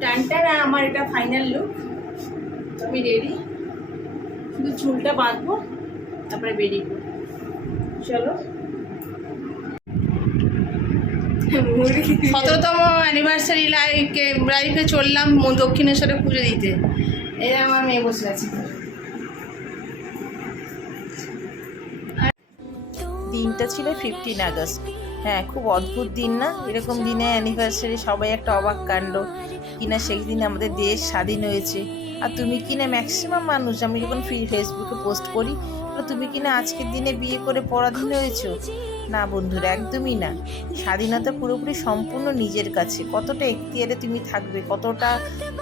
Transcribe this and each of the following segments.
টানটা আমার এটা ফাইনাল লুক। আমি রেডি, শুধু চুলটা বাঁধবো তারপরে বেরিয়ে পড়বো। চলো। 17তম অ্যানিভার্সারি লাইফে চললাম দক্ষিণেশ্বরে পুজো দিতে। এই আমার মেয়ে বসে আছে। দিনটা ছিল 15 আগস্ট। হ্যাঁ, খুব অদ্ভুত দিন না? এরকম দিনে অ্যানিভার্সারি সবাই একটা অবাক কাণ্ড কিনা, সেই দিন আমাদের দেশ স্বাধীন হয়েছে। আর তুমি কিনা ম্যাক্সিমাম মানুষ, আমি যখন ফেসবুকে পোস্ট করি, তুমি কিনা আজকের দিনে বিয়ে করে পরাধীন হয়েছো। না বন্ধুরা, একদমই না। স্বাধীনতা পুরোপুরি সম্পূর্ণ নিজের কাছে। কতটা এখতিয়ারে তুমি থাকবে, কতটা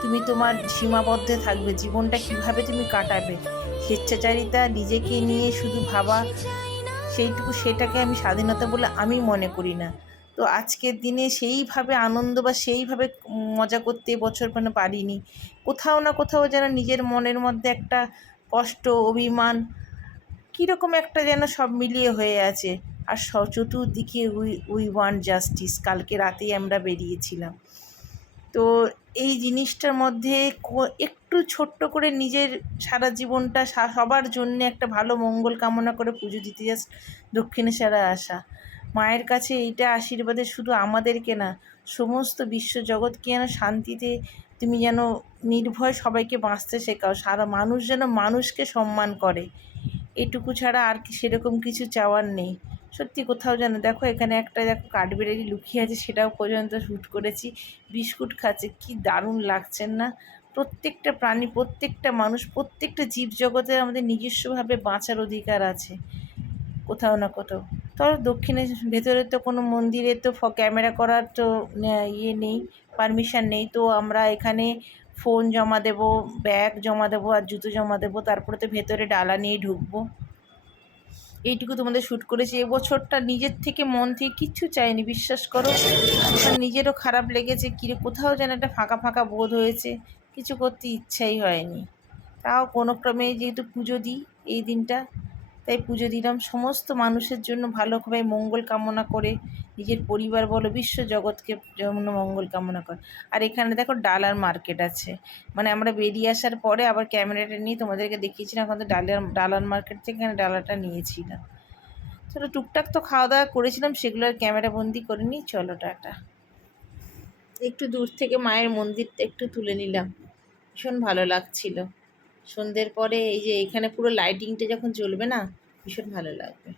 তুমি তোমার সীমাবদ্ধে থাকবে, জীবনটা কিভাবে তুমি কাটাবে, স্বেচ্ছাচারিতা, নিজেকে নিয়ে শুধু ভাবা, সেটাকে আমি স্বাধীনতা বলে আমি মনে করি না। তো আজকের দিনে সেইভাবে আনন্দ বা সেইভাবে মজা করতে বছর পারিনি। কোথাও না কোথাও যেন নিজের মনের মধ্যে একটা কষ্ট, অভিমান, কীরকম একটা যেন সব মিলিয়ে হয়ে আছে। আর চতুর্দিকে উই ওয়ান্ট জাস্টিস। কালকে রাতেই আমরা বেরিয়েছিলাম। তো এই জিনিসটার মধ্যে একটু ছোট্ট করে নিজের সারা জীবনটা সবার জন্য একটা ভালো মঙ্গল কামনা করে পুজো দিতে জাস্ট দক্ষিণেশ্বরে আসা। মায়ের কাছে এইটা আশীর্বাদে শুধু আমাদেরকে না, সমস্ত বিশ্বজগৎকে যেন শান্তিতে তুমি যেন নির্ভয় সবাইকে বাঁচতে শেখাও, সারা মানুষ যেন মানুষকে সম্মান করে। এটুকু ছাড়া আর কি সেরকম কিছু চাওয়ার নেই। সত্যি কোথাও যেন দেখো, এখানে একটা দেখো কাঠবিড়ালি লুকিয়ে আছে, সেটাও পর্যন্ত শ্যুট করেছি। বিস্কুট খাচ্ছে, কি দারুণ লাগছেন না? প্রত্যেকটা প্রাণী, প্রত্যেকটা মানুষ, প্রত্যেকটা জীবজগতের আমাদের নিজস্বভাবে বাঁচার অধিকার আছে কোথাও না কোথাও। তো দক্ষিণের ভেতরে তো কোনো মন্দিরে তো ক্যামেরা করার তো ইয়ে নেই, পারমিশন নেই। তো আমরা এখানে ফোন জমা দেব, ব্যাগ জমা দেবো আর জুতো জমা দেবো, তারপরে তো ভেতরে ডালা নিয়ে ঢুকবো। এইটুকু তোমাদের শ্যুট করেছি। এবছরটা নিজের থেকে মন থেকে কিচ্ছু চাইনি, বিশ্বাস করো। নিজেরও খারাপ লেগেছে, কোথাও যেন একটা ফাঁকা ফাঁকা বোধ হয়েছে, কিছু করতে ইচ্ছাই হয়নি। তাও কোনো ক্রমে যেহেতু পুজো দিই এই দিনটা, তাই পুজো দিলাম সমস্ত মানুষের জন্য ভালোভাবে মঙ্গল কামনা করে, নিজের পরিবার বলো, বিশ্ব জগৎকে যেমন মঙ্গল কামনা করে। আর এখানে দেখো ডালার মার্কেট আছে, মানে আমরা বেরিয়ে আসার পরে আবার ক্যামেরাটা নিয়ে তোমাদেরকে দেখিয়েছিলাম। এখন তো ডালার মার্কেট থেকে এখানে ডালাটা নিয়েছিলাম। চলো, টুকটাক তো খাওয়া দাওয়া করেছিলাম, সেগুলো আর ক্যামেরা বন্দি করিনি। চলো টাটা। একটু দূর থেকে মায়ের মন্দিরটা একটু তুলে নিলাম, ভীষণ ভালো লাগছিল। সন্ধ্যের পরে এই যে এখানে পুরো লাইটিংটা যখন জ্বলবে না, ভীষণ ভালো লাগবে।